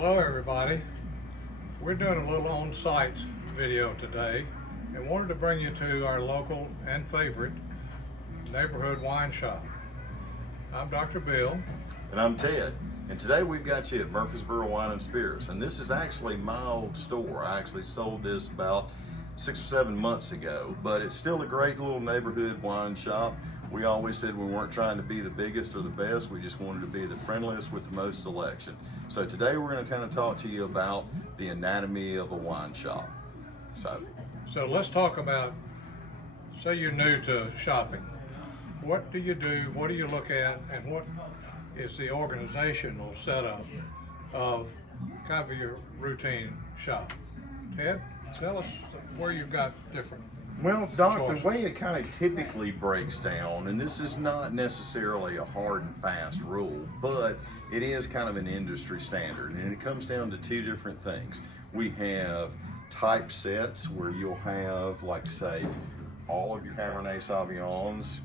Hello everybody. We're doing a little on-site video today and wanted to bring you to our local and favorite neighborhood wine shop. I'm Dr. Bill. And I'm Ted. And today we've got you at Murfreesboro Wine and Spirits. And this is actually my old store. I actually sold this about 6 or 7 months ago, but it's still a great little neighborhood wine shop. We always said we weren't trying to be the biggest or the best. We just wanted to be the friendliest with the most selection. So today we're going to kind of talk to you about the anatomy of a wine shop. So let's talk about, say you're new to shopping. What do you do, what do you look at, and what is the organizational setup of kind of your routine shop? Ted, tell us where you've got different. Well, Doc, the way it kind of typically breaks down, and this is not necessarily a hard and fast rule, but it is kind of an industry standard, and it comes down to two different things. We have typesets where you'll have, like, say, all of your Cabernet Sauvignons,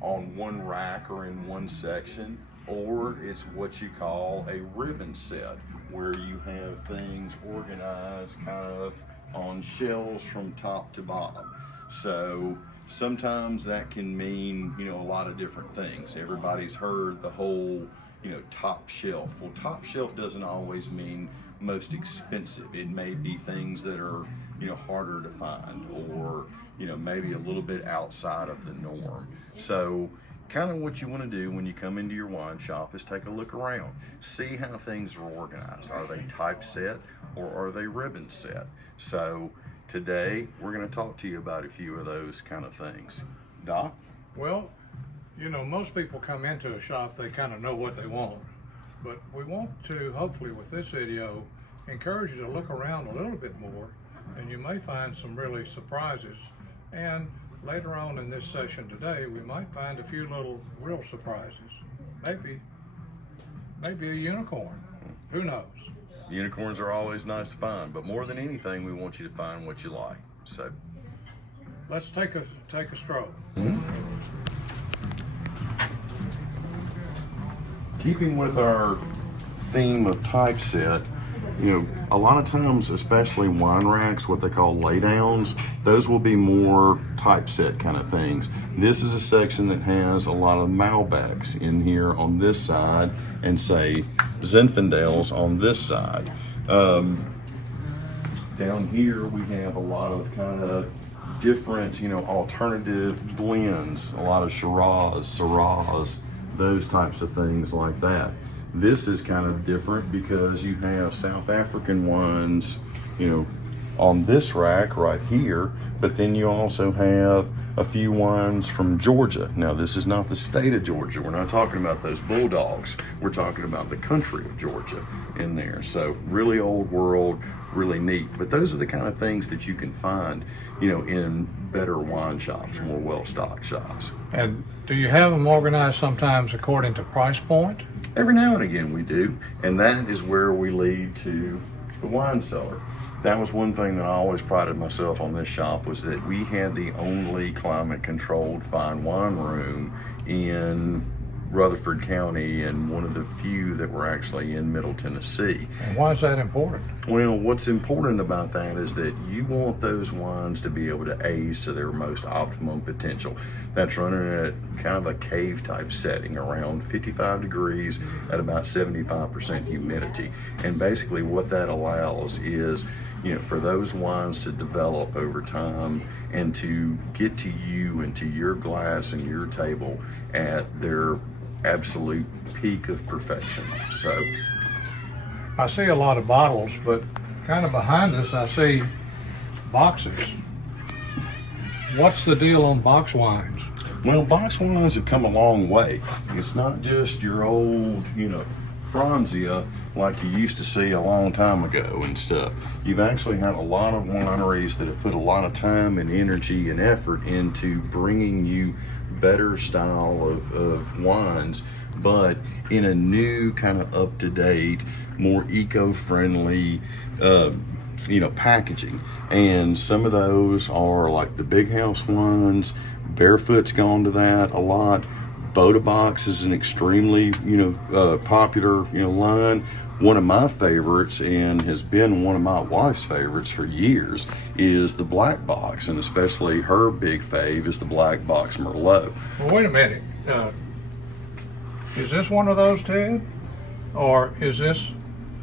on one rack or in one section, or it's what you call a ribbon set, where you have things organized kind of on shelves from top to bottom. So sometimes that can mean, a lot of different things. Everybody's heard the whole, top shelf. Well, top shelf doesn't always mean most expensive. It may be things that are, harder to find, or, maybe a little bit outside of the norm. So kind of what you want to do when you come into your wine shop is take a look around. See how things are organized. Are they typeset or are they ribbon set? So today we're going to talk to you about a few of those kind of things. Doc? Well, most people come into a shop, they kind of know what they want. But we want to, hopefully with this video, encourage you to look around a little bit more, and you may find some really surprises. And later on in this session today, we might find a few little real surprises. Maybe a unicorn. Who knows? Unicorns are always nice to find, but more than anything, we want you to find what you like. So let's take a stroll. Keeping with our theme of typeset, a lot of times, especially wine racks, what they call laydowns, those will be more typeset kind of things. This is a section that has a lot of Malbecs in here on this side, and say Zinfandels on this side. Down here we have a lot of kind of different, alternative blends, a lot of Shiraz, Syrahs, those types of things like that. This is kind of different because you have South African wines, on this rack right here, but then you also have a few wines from Georgia. Now, this is not the state of Georgia. We're not talking about those bulldogs. We're talking about the country of Georgia in there. So really old world, really neat. But those are the kind of things that you can find, in better wine shops, more well-stocked shops. And do you have them organized sometimes according to price point? Every now and again we do, and that is where we lead to the wine cellar. That was one thing that I always prided myself on this shop, was that we had the only climate-controlled fine wine room in Rutherford County, and one of the few that were actually in Middle Tennessee. And why is that important? Well, what's important about that is that you want those wines to be able to age to their most optimum potential. That's running at kind of a cave type setting, around 55 degrees at about 75% humidity. And basically what that allows is, for those wines to develop over time and to get to you and to your glass and your table at their absolute peak of perfection. So I see a lot of bottles, but kind of behind us I see boxes. What's the deal on box wines? Well, box wines have come a long way. It's not just your old, Franzia like you used to see a long time ago and stuff. You've actually had a lot of wineries that have put a lot of time and energy and effort into bringing you better style of wines, but in a new kind of up-to-date, more eco-friendly packaging. And some of those are like the Big House wines. Barefoot's gone to that a lot. Boda Box is an extremely popular line. one of my favorites, and has been one of my wife's favorites for years, is the black box, and especially her big fave is the black box Merlot. Well, wait a minute. Is this one of those, Ted? Or is this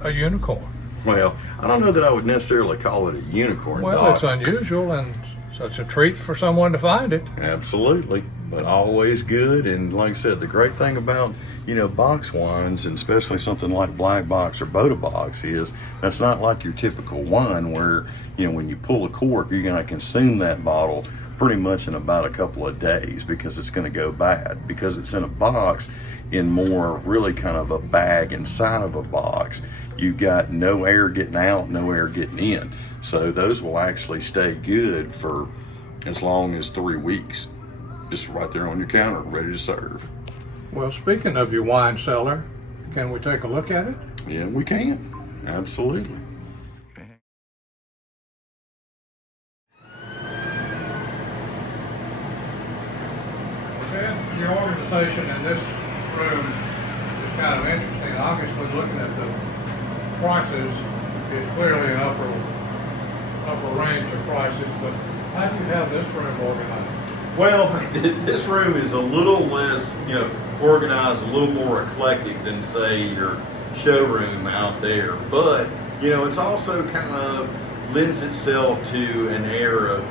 a unicorn? Well, I don't know that I would necessarily call it a unicorn. Well, Doc. it's unusual and such a treat for someone to find it. Absolutely, but always good. And like I said, the great thing about, you know, box wines, and especially something like black box or Boda box, is that's not like your typical wine where, you know, when you pull a cork, you're going to consume that bottle pretty much in about a couple of days because it's going to go bad. Because it's in a box, in more really kind of a bag inside of a box, you've got no air getting out, no air getting in. So those will actually stay good for as long as 3 weeks, just right there on your counter, ready to serve. Well, speaking of your wine cellar, can we take a look at it? Yeah, we can. Absolutely. Ted, your organization in this room is kind of interesting. Obviously, looking at the prices is clearly an upper range of prices, but how do you have this room organized? Well, this room is a little less, you know, organized, a little more eclectic than, say, your showroom out there. But, you know, it's also kind of lends itself to an air of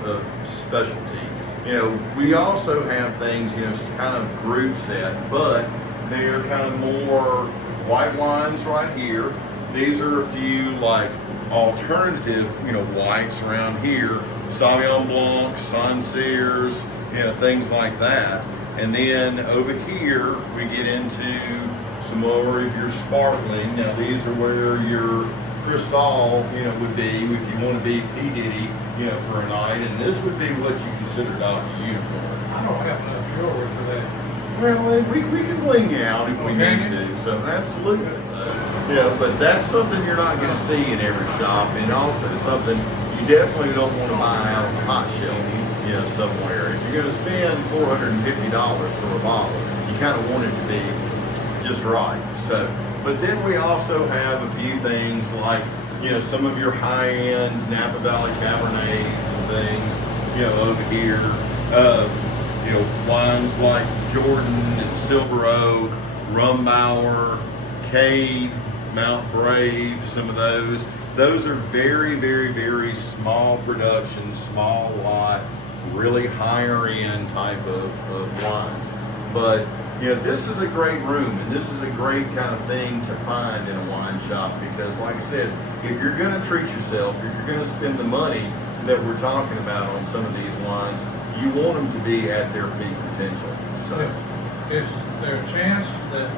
specialty. You know, we also have things, you know, kind of group set, but they're kind of more white wines right here. These are a few like alternative, you know, whites around here, Sauvignon Blancs, Sancerres, you know, things like that. And then over here, we get into some more of your sparkling. Now, these are where your Cristal, you know, would be if you want to be P. Diddy, you know, for a night. And this would be what you consider not a unicorn. I don't have enough jewelry for that. Well, we can bling you out if we Okay. need to. So, absolutely. Yeah, but that's something you're not going to see in every shop. And also something you definitely don't want to buy out on the hot shelf, you know, somewhere. If you're going to spend $450 for a bottle, you kind of want it to be just right. So, but then we also have a few things like, you know, some of your high-end Napa Valley Cabernets and things, you know, over here. You know, wines like Jordan and Silver Oak, Rumbauer, Cade, Mount Brave, some of those. Those are very, very, very small production, small lot, really higher end type of wines. But, you know, this is a great room, and this is a great kind of thing to find in a wine shop because, like I said, if you're going to treat yourself, if you're going to spend the money that we're talking about on some of these wines, you want them to be at their peak potential. So, Is there a chance that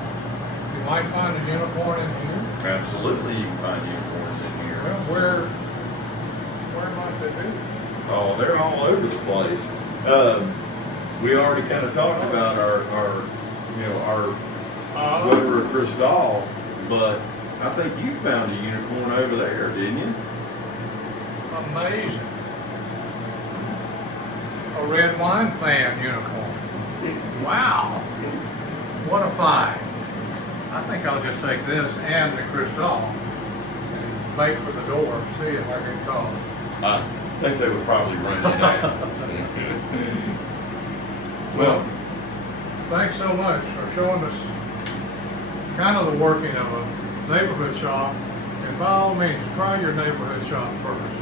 you might find a unicorn in here? absolutely, you can find unicorns in here. Well, where might they be? Oh, they're all over the place. We already kind of talked about our you know, our Weber Cristal, but I think you found a unicorn over there, didn't you? Amazing. A red wine fan unicorn. Wow. What a find. I think I'll just take this and the Cristal and make for the door, see if I can call it. I think they would probably run you down. Well, thanks so much for showing us kind of the working of a neighborhood shop. And by all means, try your neighborhood shop first.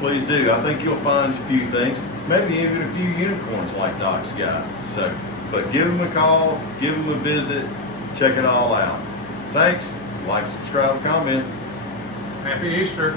Please do. I think you'll find a few things, maybe even a few unicorns like Doc's got. So, but give them a call, give them a visit, check it all out. Thanks. Like, subscribe, comment. Happy Easter.